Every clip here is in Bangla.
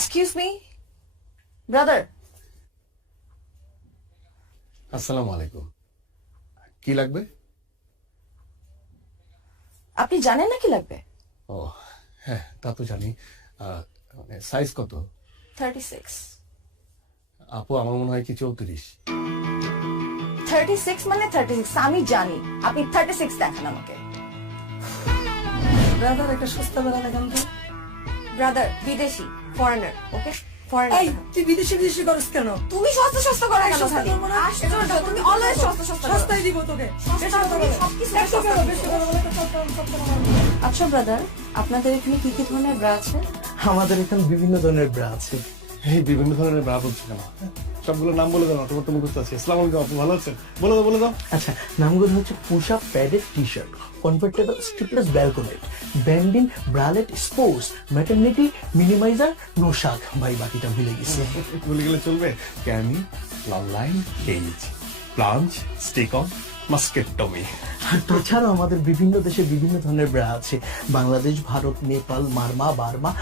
Excuse me brother. আসসালামু আলাইকুম। কি লাগবে? আপনি জানেন না কি লাগবে? ও হ্যাঁ, তা তো জানি। সাইজ কত? 36। আপু আমার মনে হয় কি 34। 36 মানে 36, আমি জানি। আপনি 36 দেখান আমাকে। ব্রাদার একটা সস্তা বেলা দেখান তো। ব্রাদার বিদেশি, ফরেনার, ওকে? এই ফরেনার। তুই বিদেশি বিদেশি করস কেন? তুমি সস্তা সস্তা করে কেন সস্তা খালি? করবো না? আশ্চর্য, তুমি অলওয়েজ সস্তা সস্তা করো। সস্তায় দিব তোকে। সস্তা বেশি কথা তুমি বলে। সবকিছু একশো সস্তা টাকা দিচ্ছ। বেশি কথা বলে তো সস্তা বলে। আচ্ছা ব্রাদার, আপনাদের এখানে কি কি ধরনের ব্রা আছে? আমাদের এখানে বিভিন্ন ধরনের ব্রা আছে। এই বিভিন্ন ধরনের ব্রা বলছি কেন? সবগুলো নাম বলে দাও না, তোমার তো মুখস্থ আছে। আসসালামু আলাইকুম আপু, ভালো আছেন? বলে দাও। আচ্ছা, নামগুলো হচ্ছে push up padded T shirt, convertible strapless balconette, bandeau bralette sports, maternity minimizer, নোশাক। ভাই বাকিটা ভুলে গেছি। বলে গেলে চলবে? Cami, long line, cage, plunge, stick on, mastectomy. আর তাছাড়াও আমাদের বিভিন্ন দেশে বিভিন্ন ধরনের ব্রা আছে। বাংলাদেশ, ভারত, নেপাল, মারমা, বার্মা,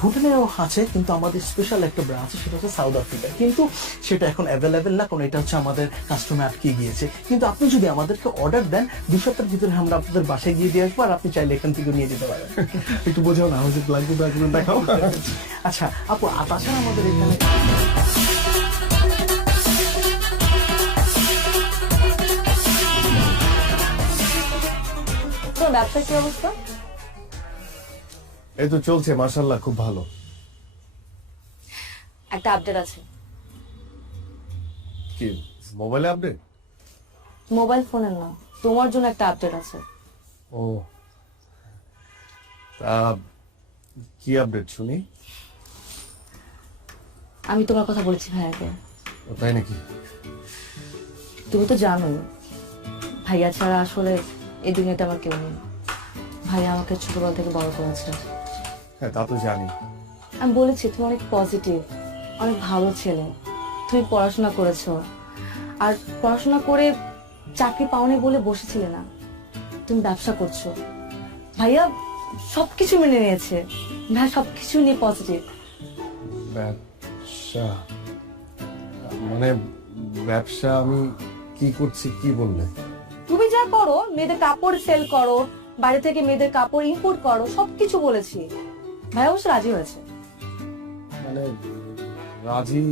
ভুটানেও আছে, কিন্তু আমাদের স্পেশাল একটা ব্রা আছে, সেটা হচ্ছে সাউথ আফ্রিকা। কিন্তু সেটা এখন অ্যাভেলেবেল না, কারণ এটা হচ্ছে আমাদের কাস্টমে আটকে গিয়েছে। কিন্তু আপনি যদি আমাদেরকে অর্ডার দেন, 2 সপ্তাহের ভিতরে আমরা আপনাদের বাসায় গিয়ে দিয়ে আসবো, আর আপনি চাইলে এখান থেকে নিয়ে যেতে পারেন। একটু বোঝাও না, আমার যে লাগবে দেখাও। আচ্ছা আপু, তাছাড়া আমাদের এখানে তোমার ব্যবসার কি অবস্থা? এই তো চলছে মাশাআল্লাহ, খুব ভালো। একটা আপডেট আছে। কি মোবাইলে আপডেট? মোবাইল ফোনের না, তোমার জন্য একটা আপডেট আছে। ও তা কি আপডেট শুনি? আমি তোমার কথা বলেছি ভাইয়াকে। ও তাই নাকি? তুমি তো জানোই ভাইয়া ছাড়া আসলে এই দুনিয়াতে আমার কেউ নেই। ভাইয়া আমাকে ছোটবেলা থেকে বড় করেছে। হ্যাঁ তা তো জানি। আমি বলেছি তুমি অনেক পজিটিভ, অনেক ভালো ছেলে। তুমি পড়াশোনা করেছো, আর পড়াশোনা করে চাকরি পাওনি বলে বসেছিলে না, তুমি ব্যবসা করছো। ভাইয়া সবকিছু মেনে নিয়েছে, ভাইয়া সবকিছু নিয়ে পজিটিভ। ব্যবসা মানে ব্যবসা আমি কি করছি কি বললে? তুমি যা করো, মেয়েদের কাপড় সেল করো, বাইরে থেকে মেয়েদের কাপড় ইম্পোর্ট করো, সবকিছু বলেছি। ভাইয়া অবশ্য রাজি হয়েছে। মানে রাজি?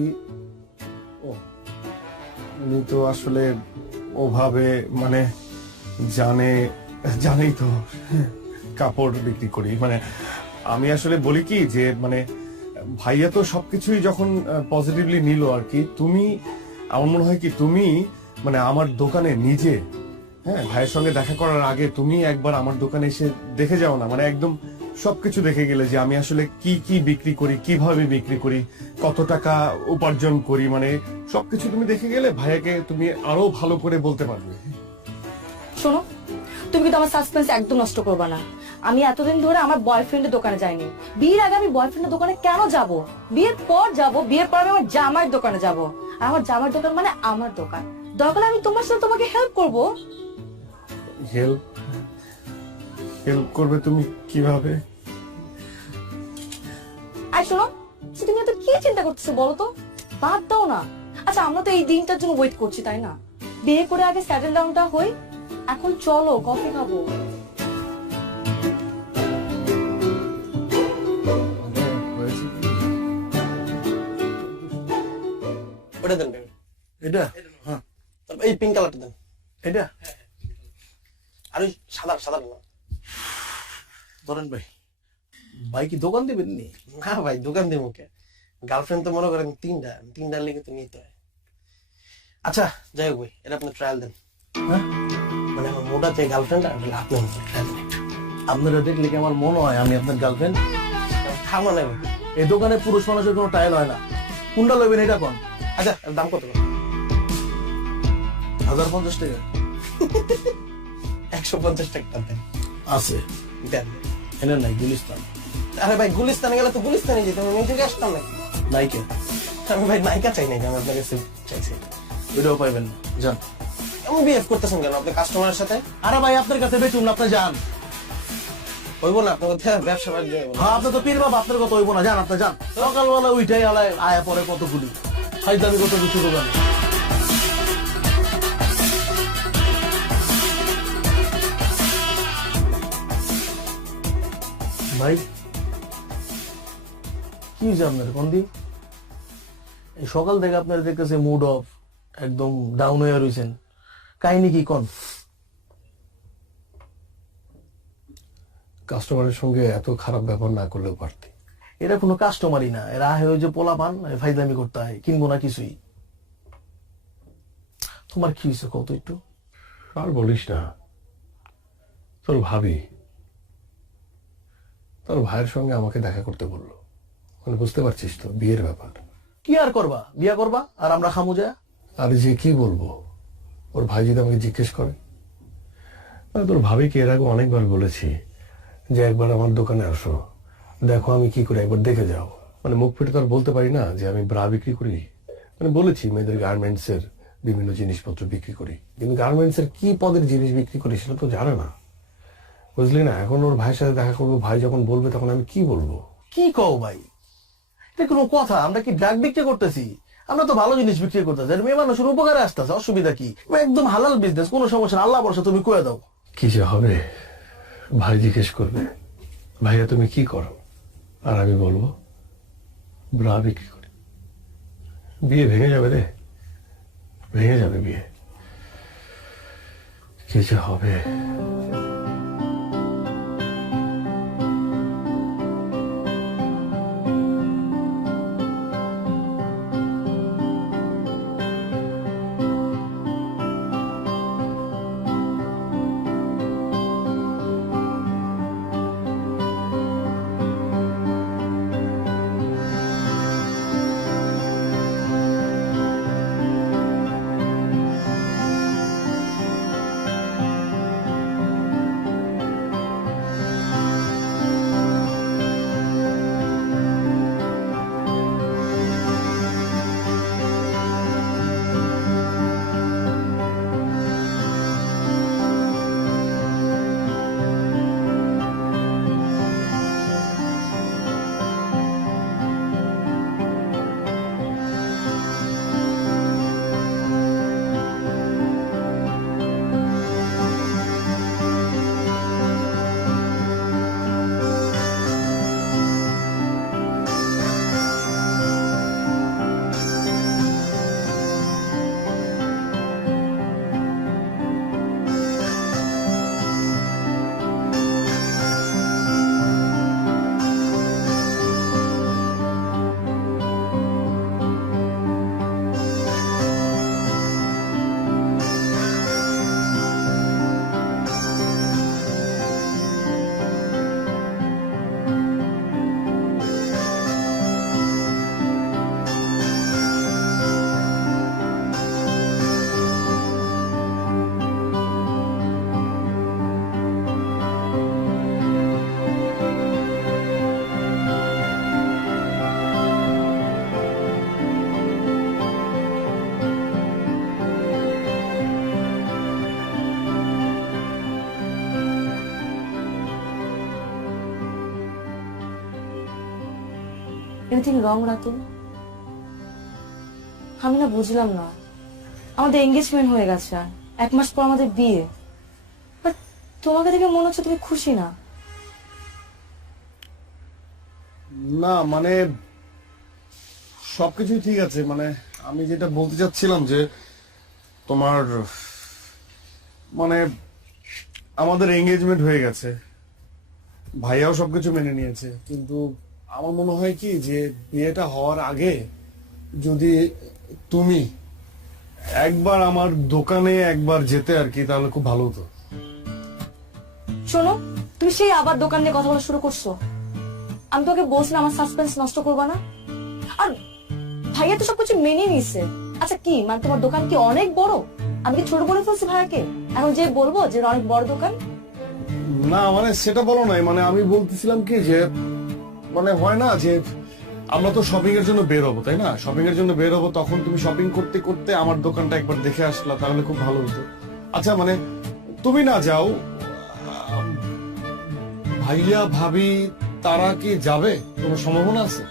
ও উনি তো আসলে ওভাবে মানে জানেই তো কাপড় বিক্রি করি। মানে আমি আসলে বলি কি যে মানে ভাইয়া তো সবকিছুই যখন পজিটিভলি নিল আর কি, তুমি আমার মনে হয় কি তুমি মানে আমার দোকানে নিজে, হ্যাঁ ভাইয়ের সঙ্গে দেখা করার আগে তুমি একবার আমার দোকানে এসে দেখে যাও না, মানে একদম সবকিছু দেখে গেলে যে আমি আসলে কি কি বিক্রি করি, কিভাবে বিক্রি করি, কত টাকা উপার্জন করি, মানে সবকিছু তুমি দেখে গেলে ভাইয়াকে তুমি আরো ভালো করে বলতে পারবে। শোনো, তুমি কিন্তু আমার সাসপেন্স একদম নষ্ট করবে না। আমি এতদিন ধরে আমার বয়ফ্রেন্ডের দোকানে যাইনি। বিয়ের আগে আমি বয়ফ্রেন্ডের দোকানে কেন যাব? বিয়ের পর যাব, বিয়ের পর আমি আমার জামাইয়ের দোকানে যাব। আর আমার জামাইয়ের দোকান মানে আমার দোকান। দরকার আমি তোমার সাথে তোমাকে হেল্প করব। হেল্প করবে তুমি কিভাবে? আর শোনো, তুমি এত কি চিন্তা করতেছো বলো তো? বাদ দাও না। আচ্ছা, আমরা তো এই দিনটার জন্য ওয়েট করছি, তাই না? বিয়ে করে আগে সেটেল ডাউনটা হই। এখন চলো কফি খাবো। ওটা দেন। এটা হ্যাঁ, এই পিঙ্ক কালারটা দেন। এটা আর ওই সাদা সাদা না। ধরেন ভাই, ভাই কি দোকান দেবেন নি? না ভাই, দোকান দিব কে? গার্লফ্রেন্ড তো মনে করেন তিনটা লেগে তো নিতে হয়। আচ্ছা যাই হোক ভাই, এটা আপনি ট্রায়াল দেন। হ্যাঁ, মানে আমার মোটা চাই গার্লফ্রেন্ড, আর আপনি ট্রায়াল দেন একটু। আপনারা দেখলে কি আমার মনে হয় আমি আপনার গার্লফ্রেন্ড? খাওয়া নাই ভাই। এই দোকানে পুরুষ মানুষের কোনো টাইল হয় না। কোনটা লইবেন এটা কোন? আচ্ছা, দাম কত? 1050 টাকা 150 টাকা দেন। আছে। দেন। এনে নাই গুলিস্তান। আরে ভাই, গুলিস্তানে গেলে তো গুলিস্তানে যেতে হবে, নিজে আসতাম নাকি? নাইকে আমি ভাই নায়িকা চাই নাকি? আমি আপনার কাছে চাইছি। ওইটাও পাইবেন না, যান। এমন বিহেভ করতেছেন কেন আপনি কাস্টমারের সাথে? আরে ভাই আপনার কাছে বেচুন না, আপনি যান। হইব না আপনার কথা ব্যবসা বাণিজ্য হইব না। হ্যাঁ, আপনি তো পীর বাবা, আপনার কথা হইব না, যান আপনি যান। সকালবেলা উইটাই আলায় আয়া পরে কতগুলি খাইতামি কত কিছু দোকানে। ভাই কি হয়েছে আপনার কন্দি? এই সকাল থেকে আপনার দেখতেছে মুড অফ, একদম ডাউন হয়ে রয়েছেন, কাহিনী কি কোন? কাস্টমারের সঙ্গে এত খারাপ ব্যবহার না করলেও পারতি। এরা কোনো কাস্টমারই না, এরা আহে ওই যে পোলা পান ফাইজলামি করতে হয়, কিনবো না কিছুই। তোমার কি হয়েছে কত একটু? আর বলিস না, তোর ভাবি তোর ভাইয়ের সঙ্গে আমাকে দেখা করতে বললো। মানে বুঝতে পারছিস তো, বিয়ের ব্যাপার। কি আর করবা, বিয়া করবা আর আমরা খামু যা? আর যে কি বলবো, ওর ভাই যদি আমাকে জিজ্ঞেস করে। মানে তোর ভাবিকে এর আগে অনেকবার বলেছি যে একবার আমার দোকানে আসো, দেখো আমি কি করি, একবার দেখে যাও। মানে মুখ ফেটে তো আর বলতে পারি না যে আমি ব্রা বিক্রি করি। মানে বলেছি মেয়েদের গার্মেন্টস এর বিভিন্ন জিনিসপত্র বিক্রি করি, কিন্তু গার্মেন্টস এর কি পদের জিনিস বিক্রি করি সেটা তো জানে না, বুঝলি না। এখন ওর ভাইয়ের সাথে দেখা করবো, ভাই যখন বলবে তখন আমি কি বলবো? কি কও ভাই, এটা কোনো কথা? আমরা কি ড্রাগ বিক্রি করতেছি? আমরা তো ভালো জিনিস বিক্রি করতেছি, আর মেয়ে মানুষের উপকারে আসতেছে, অসুবিধা কি? একদম হালাল বিজনেস, কোনো সমস্যা না, আল্লাহ ভরসা, তুমি কয়ে দাও। কি যে হবে, ভাই জিজ্ঞেস করবে ভাইয়া তুমি কি করো, আর আমি বলবো ব্রা বিক্রি করি। বিয়ে ভেঙে যাবে রে, ভেঙে যাবে বিয়ে। কি যে হবে। Anything wrong Ratul? আমি না বুঝলাম না, আমাদের এঙ্গেজমেন্ট হয়ে গেছে, 1 মাস পর আমাদের বিয়ে, বাট তোমাকে দেখে মনে হচ্ছে তুমি খুশি না। না মানে সবকিছুই ঠিক আছে, মানে আমি যেটা বলতে চাচ্ছিলাম যে তোমার মানে আমাদের এঙ্গেজমেন্ট হয়ে গেছে, ভাইয়াও সবকিছু মেনে নিয়েছে, কিন্তু আমার মনে হয় কি যে বিয়েটা হওয়ার আগে যদি তুমি একবার আমার দোকানে একবার যেতে আর কি, তাহলে খুব ভালো হতো। শোনো, তুমি সেই আবার দোকান নিয়ে কথা বলা শুরু করছো। আমি তোকে বলছিলাম আমার সাসপেন্স নষ্ট করবা না, আর ভাইয়া তো সবকিছু মেনে নিছে। আচ্ছা কি মানে তোমার দোকান কি অনেক বড়? আমি কি ছোট করে ফেলছি ভাইয়াকে? এখন যে বলবো যে অনেক বড় দোকান? না মানে সেটা বলো নাই, মানে আমি বলতেছিলাম কি যে মানে হয় না যে আমরা তো শপিং এর জন্য বের হবো, তাই না? শপিং এর জন্য বের হবো, তখন তুমি শপিং করতে করতে আমার দোকানটা একবার দেখে আসলা, তাহলে খুব ভালো হতো। আচ্ছা মানে তুমি না যাও, ভাইয়া ভাবি তারা কি যাবে, কোনো সম্ভাবনা আছে?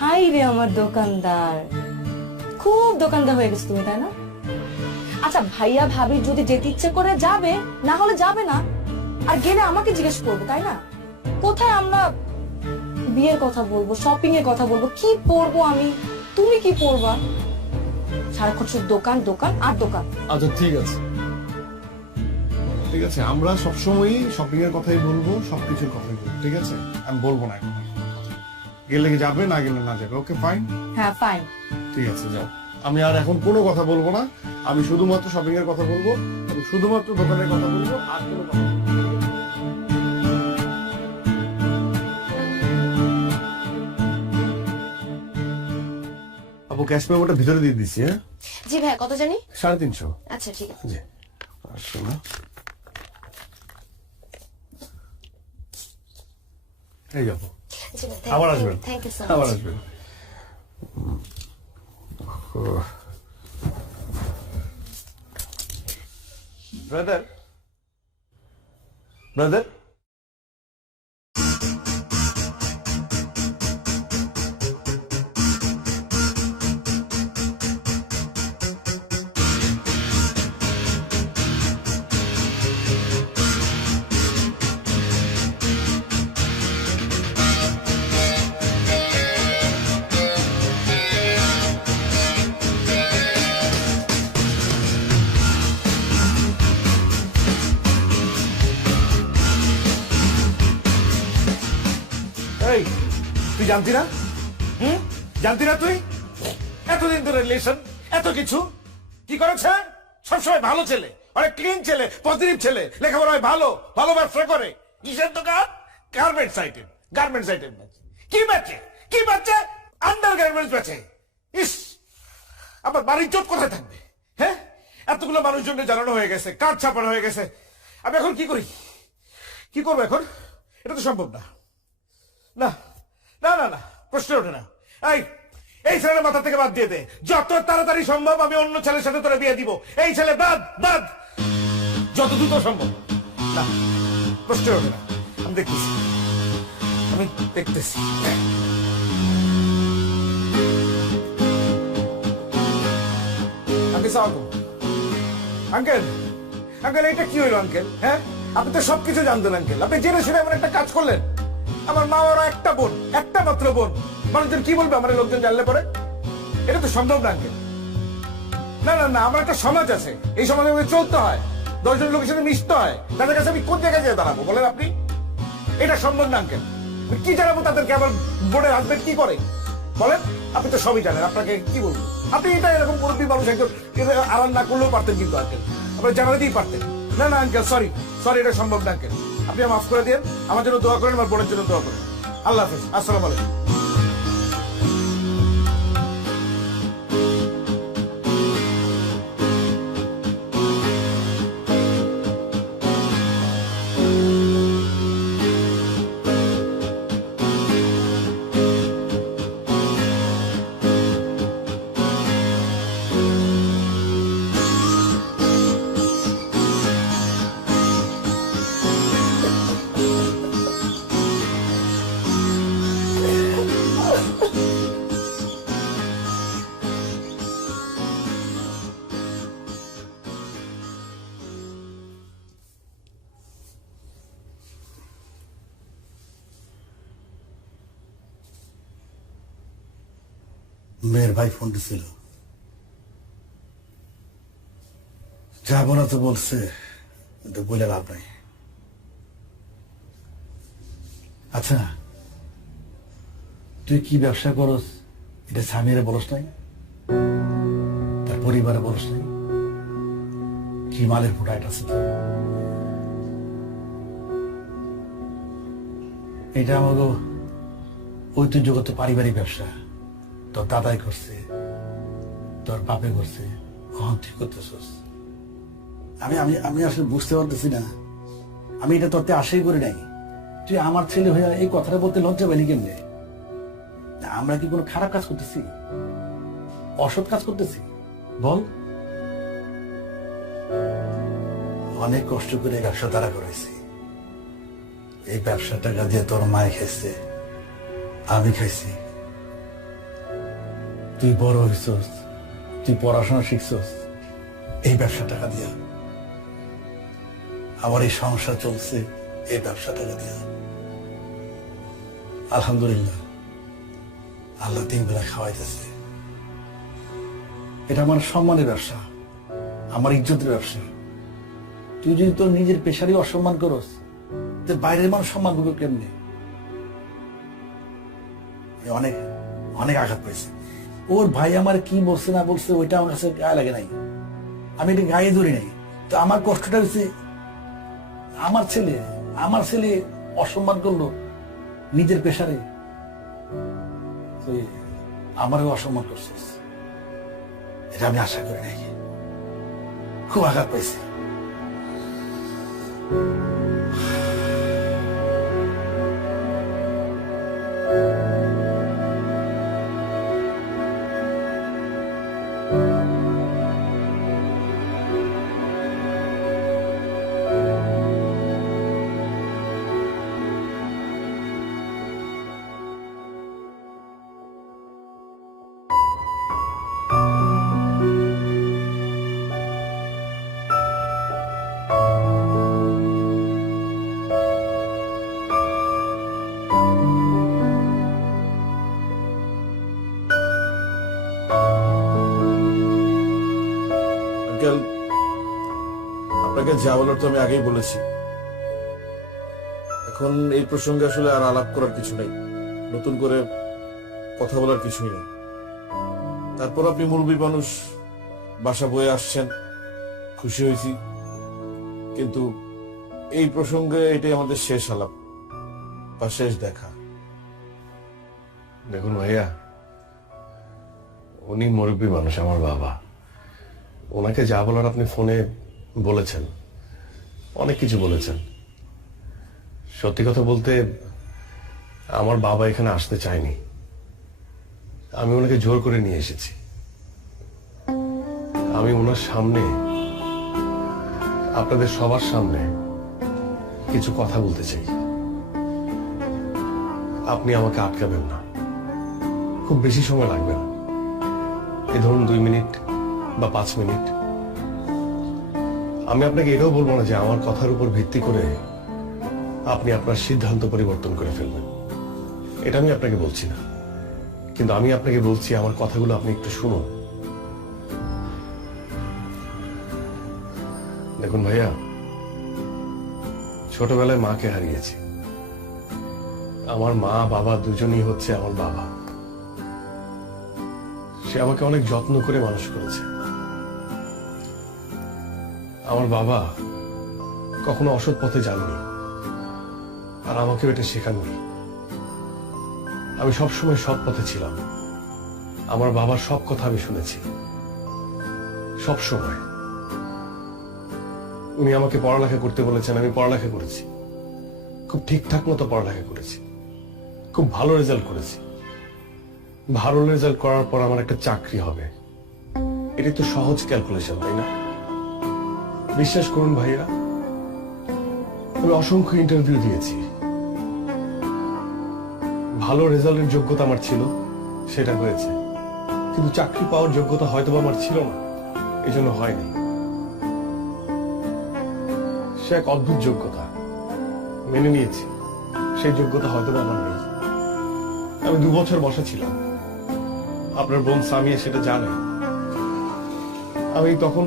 হাই রে আমার দোকানদার, খুব দোকানদার হয়ে গেছে তুমি, তাই না? আচ্ছা ভাইয়া ভাবি যদি যেতে ইচ্ছে করে যাবে, না হলে যাবে না। আর গেলে আমাকে জিজ্ঞেস করবে, তাই না? কোথায় আমরা বিয়ের কথা বলবো, শপিং এর কথা বলবো, কি পরবো আমি, তুমি কি পরবা? সারাক্ষণ শুধু দোকান দোকান আর দোকান। আচ্ছা ঠিক আছে, ঠিক আছে, আমরা সবসময়ই শপিং এর কথাই বলবো, সবকিছুর কথাই বলবো, ঠিক আছে? আমি বলবো না এখন, গেলে কি যাবে, না গেলে না যাবে। ওকে ফাইন, হ্যাঁ ফাইন। ঠিক আছে, যাও। আমি আর এখন কোনো কথা বলবো না, আমি শুধুমাত্র শপিং এর কথা বলবো, আমি শুধুমাত্র দোকানের কথা বলবো, আর কোনো কথা বলবো না। আপু ক্যাশ মেমোটা ভিতরে দিয়ে দিচ্ছি। হ্যাঁ, জি ভাই, কত জানি? 350। আচ্ছা ঠিক আছে। জি, আসো না, এই যাবো, জি ভাই, আবার আসবেন, থ্যাংক ইউ সো আবার মাচ। আসবেন। ব্রাদার, ব্রাদার, এই তুই জানতি না? জানতি না তুই? এতদিন ধরে রিলেশন, এত কিছু কি করেছে? সবসময় ভালো ছেলে, অনেক ক্লিন ছেলে, পজিটিভ ছেলে, লেখাপড়ায় ভালো, ভালো ব্যবসা করে। কিসের দোকান? গার্মেন্টস আইটেম, গার্মেন্টস আইটেম বেচে। কি বেচে? কি বেচে? আন্ডার গার্মেন্টস বেচে। ইস, আমার বাড়ির চোট কোথায় থাকবে? হ্যাঁ, এতগুলো মানুষজনের জানানো হয়ে গেছে, কাজ ছাপানো হয়ে গেছে। আমি এখন কি করি? কি করবো এখন? এটা তো সম্ভব না। না না না না, প্রশ্ন ওঠে না। এই ছেলের মাথা থেকে বাদ দিয়ে দে, যত তাড়াতাড়ি সম্ভব আমি অন্য ছেলের সাথে তোরা বিয়ে দিব। এই ছেলে বাদ, বাদ, যত দ্রুত সম্ভব। না, প্রশ্ন ওঠে না। আমি দেখতেছি, আমি দেখতেছি। আঙ্কেল, আঙ্কেল এটা কি হইলো আঙ্কেল? হ্যাঁ, আপনি তো সবকিছু জানতেন আঙ্কেল, আপনি জেনে শুনে এমন একটা কাজ করলেন। আমার মা ওরা একটা বোন, একটা মাত্র বোন, মানুষজন কি বলবে আমার লোকজন জানলে পরে? এটা তো সম্ভব না আঙ্কেল। না না না, আমার একটা সমাজ আছে, এই সমাজে আমাকে চলতে হয়, 10 জন লোকের সাথে মিশতে হয়, তাদের কাছে আমি কোন জায়গায় যেয়ে দাঁড়াবো বলেন আপনি? এটা সম্ভব না আঙ্কেল। কি জানাবো তাদেরকে আমার বোনের হাজবেন্ড কি করে বলেন? আপনি তো সবই জানেন, আপনাকে কি বলবো? আপনি এটা এরকম মুরব্বী মানুষ একজন আড়াল না করলেও পারতেন কিন্তু আঙ্কেল, আপনি জানাতেই পারতেন। না না আঙ্কেল, সরি সরি, এটা সম্ভব না আঙ্কেল। আপনি মাফ করে দিন, আমার জন্য দোয়া করেন, আমার বোনের জন্য দোয়া করেন। আল্লাহ হাফেজ, আসসালামু আলাইকুম। মেয়ের ভাই ফোন দিছিল, যাবো না তো বলছে, কিন্তু বলে লাভ নাই। আচ্ছা, তুই কি ব্যবসা করস এটা স্বামীরে বলস নাই, তার পরিবারে বলস নাই? কি মালের প্রোডাক্ট আছে তো? এটা আমাকে ঐতিহ্যগত পারিবারিক ব্যবসা, তোর দাদাই করছে, তোর বাপে করছে, কখন তুই করতেছস? আমি আমি আমি আসলে বুঝতে পারতেছি না, আমি এটা তোরতে আশাই করি নাই। তুই আমার ছেলে হয়ে এই কথাটা বলতে লজ্জা পাইনি কেমনে? আমরা কি কোনো খারাপ কাজ করতেছি, অসৎ কাজ করতেছি বল? অনেক কষ্ট করে ব্যবসা তারা করেছি। এই ব্যবসা টাকা দিয়ে তোর মায়ে খাইছে, আমি খাইছি। তুই বড় হইছস, তুই পড়াশোনা শিখছস এই ব্যবসা টাকা দিয়া। আমার এই সংসার চলছে এই ব্যবসা টাকা দিয়া। আলহামদুলিল্লাহ, আল্লাহ 3 বেলা খাওয়াইতেছে। এটা আমার সম্মানের ব্যবসা, আমার ইজ্জতের ব্যবসা। তুই যদি তোর নিজের পেশারই অসম্মান করস, তো বাইরের মানুষ সম্মান করবে কেমনি? অনেক অনেক আঘাত পেয়েছে। ওর ভাই আমার কি বলছে না বলছে ওইটা আমার কাছে গায়ে লাগে নাই, আমি এটা গায়ে ধরি নাই। তো আমার কষ্টটা হচ্ছে আমার ছেলে অসম্মান করলো নিজের পেশারে, তুই আমারও অসম্মান করছিস, এটা আমি আশা করি নাই। খুব আঘাত পাইছি। আঙ্কেল, আপনাকে যা বলার তো আমি আগেই বলেছি। এখন এই প্রসঙ্গে আসলে আর আলাপ করার কিছু নেই, নতুন করে কথা বলার কিছুই নেই। তারপর আপনি মুরব্বী মানুষ, বাসা বয়ে আসছেন, খুশি হয়েছি। কিন্তু এই প্রসঙ্গে এটাই আমাদের শেষ আলাপ বা শেষ দেখা। দেখুন ভাইয়া, উনি মুরব্বী মানুষ, আমার বাবা। ওনাকে যা বলার আপনি ফোনে বলেছেন, অনেক কিছু বলেছেন। সত্যি কথা বলতে আমার বাবা এখানে আসতে চায়নি, আমি ওনাকে জোর করে নিয়ে এসেছি। আমি ওনার সামনে, আপনাদের সবার সামনে কিছু কথা বলতে চাই। আপনি আমাকে আটকাবেন না, খুব বেশি সময় লাগবে না, এই ধরুন 2 মিনিট বা 5 মিনিট। আমি আপনাকে এটাও বলবো না যে আমার কথার উপর ভিত্তি করে আপনি আপনার সিদ্ধান্ত পরিবর্তন করে ফেলবেন, এটা আমি আপনাকে বলছি না। কিন্তু আমি আপনাকে বলছি, আমার কথাগুলো আপনি একটু শুনুন। দেখুন ভাইয়া, ছোটবেলায় মাকে হারিয়েছি। আমার মা বাবা দুজনই হচ্ছে আমার বাবা। সে আমাকে অনেক যত্ন করে মানুষ করেছে। আমার বাবা কখনো অসৎ পথে যাননি, আর আমাকেও এটা শেখাননি। আমি সবসময় সৎ পথে ছিলাম। আমার বাবার সব কথা আমি শুনেছি, সব সময়। উনি আমাকে পড়ালেখা করতে বলেছেন, আমি পড়ালেখা করেছি, খুব ঠিকঠাক মতো পড়ালেখা করেছি, খুব ভালো রেজাল্ট করেছি। ভালো রেজাল্ট করার পর আমার একটা চাকরি হবে, এটা তো সহজ ক্যালকুলেশন, তাই না? বিশ্বাস করুন ভাইয়া, আমি অসংখ্য ইন্টারভিউ দিয়েছি। ভালো রেজাল্টের যোগ্যতা আমার ছিল, সেটা হয়েছে। কিন্তু চাকরি পাওয়ার যোগ্যতা হয়তো আমার ছিল না, এই জন্য হয়নি। সে এক অদ্ভুত যোগ্যতা, মেনে নিয়েছি। সেই যোগ্যতা হয়তো আমার নেই। আমি 2 বছর বসা ছিলাম, আপনার বোন সামিয়া সেটা জানে। আমি তখন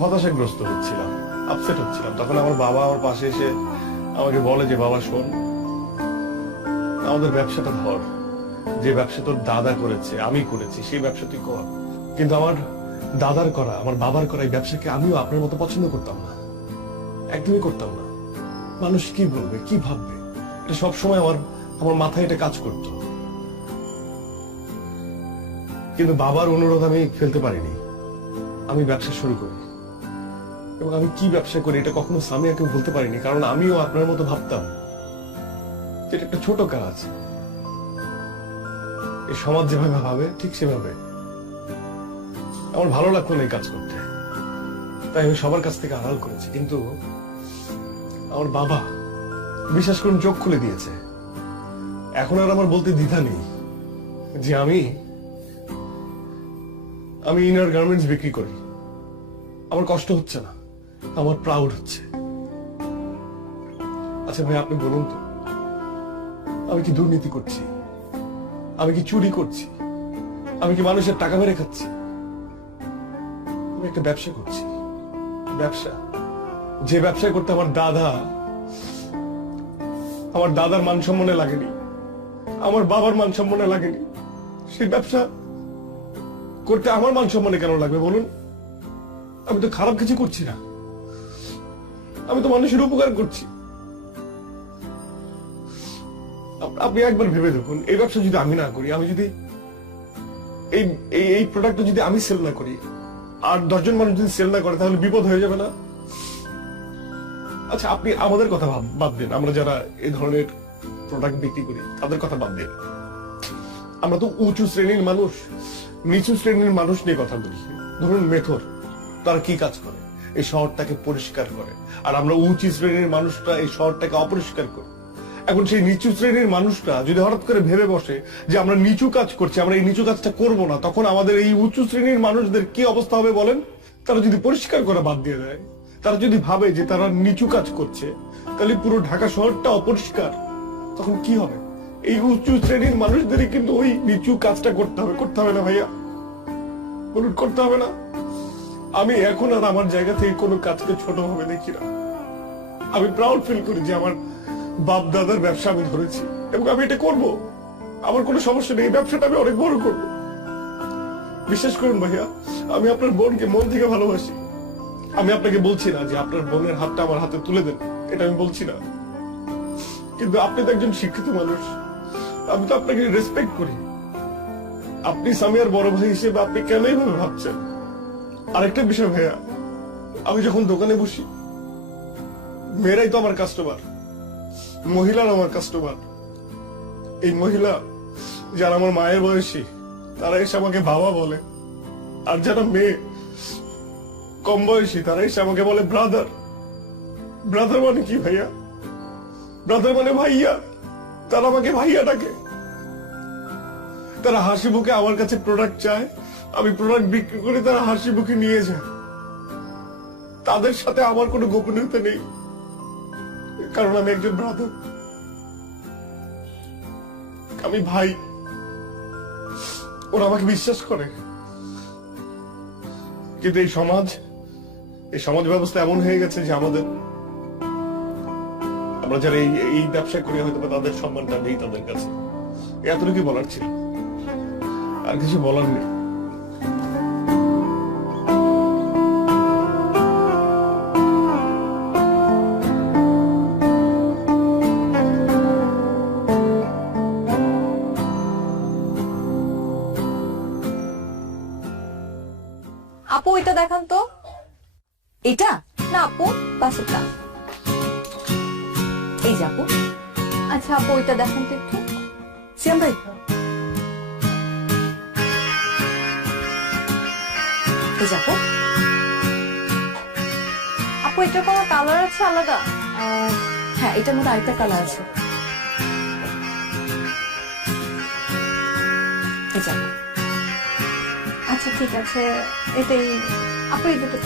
হতাশাগ্রস্ত হচ্ছিলাম, আপসেট হচ্ছিলাম। তখন আমার বাবা আমার পাশে এসে আমাকে বলে যে, বাবা শোন, আমাদের ব্যবসাটা ধর, যে ব্যবসা তোর দাদা করেছে, আমি করেছি, সেই ব্যবসা তুই কর। কিন্তু আমার দাদার করা, আমার বাবার করা এই ব্যবসাকে আমিও আপনার মতো পছন্দ করতাম না, একদমই করতাম না। মানুষ কি বলবে, কি ভাববে, এটা সবসময় আমার মাথায় এটা কাজ করত। কিন্তু বাবার অনুরোধ আমি ফেলতে পারিনি। আমি ব্যবসা শুরু করি, এবং আমি কি ব্যবসা করি এটা কখনো সামিয়াকে বলতে পারিনি, কারণ আমিও আপনার মতো ভাবতাম এটা একটা ছোট কাজ। এই সমাজ যেভাবে ভাবে ঠিক সেভাবে। আমার ভালো লাগতো না এই কাজ করতে। তাই আমি সবার কাছ থেকে আড়াল করেছি, কিন্তু আমার বাবা বিশ্বাস করুন চোখ খুলে দিয়েছে। এখন আর আমার বলতে দ্বিধা নেই যে আমি ইনার গার্মেন্টস বিক্রি করি। আমার কষ্ট হচ্ছে না, আমার প্রাউড হচ্ছে। আচ্ছা ভাই, আপনি বলুন তো, আমি কি দুর্নীতি করছি? আমি কি চুরি করছি? আমি কি মানুষের টাকা মেরে খাচ্ছি? আমি একটা ব্যবসা করছি, ব্যবসা, যে ব্যবসা করতে আমার দাদার মান সম্মানে লাগেনি, আমার বাবার মান সম্মানে লাগেনি, সেই ব্যবসা করতে আমার মান সম্মানে কেন লাগবে বলুন? আমি তো খারাপ কিছু করছি না, আমি তো মানুষের উপকার করছি। আপনি একবার ভেবে দেখুন, এই ব্যবসা যদি আমি না করি, আমি যদি এই প্রোডাক্টটা যদি আমি সেল না করি, আর 10 জন মানুষ যদি সেল না করে, তাহলে বিপদ হয়ে যাবে না? আচ্ছা, আপনি আমাদের কথা বাদ দিন, আমরা যারা এই ধরনের প্রোডাক্ট বিক্রি করি তাদের কথা বাদ দিন। আমরা তো উঁচু শ্রেণীর মানুষ, নিচু শ্রেণীর মানুষ নিয়ে কথা বলি। ধরুন মেথর, তারা কি কাজ করে? এই শহরটাকে পরিষ্কার করে। আর আমরা উঁচু শ্রেণীর মানুষটা এই শহরটাকে অপরিষ্কার করি। এখন সেই নিচু শ্রেণীর মানুষটা যদি হঠাৎ করে ভেবে বসে যে আমরা নিচু কাজ করছি, আমরা এই নিচু কাজটা করব না, তখন আমাদের এই উঁচু শ্রেণীর মানুষদের কি অবস্থা হবে বলেন? তারা যদি পরিষ্কার করা বাদ দিয়ে দেয়, তারা যদি ভাবে যে তারা নিচু কাজ করছে, তাহলে পুরো ঢাকা শহরটা অপরিষ্কার, তখন কি হবে? এই উঁচু শ্রেণীর মানুষদেরই কিন্তু ওই নিচু কাজটা করতে হবে না ভাইয়া? বলুন, করতে হবে না? আমি এখন আর আমার জায়গা থেকে কোনো কাজকে ছোট ভাবে দেখি না। আমি প্রাউড ফিল করি যে আমার বাপ দাদার ব্যবসা আমি ধরেছি, এবং আমি এটা করব। আমার কোনো সমস্যা নেই, এই ব্যবসাটা আমি অনেক বড় করব। বিশ্বাস করুন ভাইয়া, আমি আপনার বোনকে মন থেকে ভালোবাসি। আমি আপনাকে বলছি না যে আপনার বোনের হাতটা আমার হাতে তুলে দেন, এটা আমি বলছি না। কিন্তু আপনি তো একজন শিক্ষিত মানুষ, আমি তো আপনাকে রেসপেক্ট করি। আপনি সামিয়ার বড় ভাই হিসেবে আপনি কেন এইভাবে ভাবছেন? আরেকটা বিষয় ভাইয়া, আমি যখন দোকানে বসি, মেয়েরাই তো আমার কাস্টমার, মহিলারা আমার কাস্টমার। এই মহিলা যারা আমার মায়ের বয়সী, তারা এসে আমাকে বাবা বলে। আর যারা মেয়ে কম বয়সী, তারা এসে আমাকে বলে ব্রাদার। ব্রাদার মানে কি ভাইয়া? ব্রাদার মানে ভাইয়া। তারা আমাকে ভাইয়া ডাকে। তারা হাসি মুখে আমার কাছে প্রোডাক্ট চায়, আমি প্রোডাক্ট বিক্রি করে তারা হাসি মুখে নিয়ে যায়। তাদের সাথে আমার কোনো গোপনীয়তা নেই, কারণ আমি একজন ব্রাদার, আমি ভাই। ওরা আমাকে বিশ্বাস করে। কিন্তু এই সমাজ ব্যবস্থা এমন হয়ে গেছে যে আমরা যারা এই ব্যবসা করি, হয়তো তাদের সম্মানটা নেই তাদের কাছে। এতটুকু বলার ছিল, আর কিছু বলার নেই। আপু এটা দেখান তো। এটা না আপু, পাশেরটা। এই যে আপু, আচ্ছা আপু এটা দেখান তো একটু। সিয়াম ভাই, এই যে আপু। আপু এটা কোনো কালার আছে আলাদা? হ্যাঁ, এটার মধ্যে আরেকটা কালার আছে। এই যে আপু। আচ্ছা ঠিক আছে, এটাই আপু, এই দুটো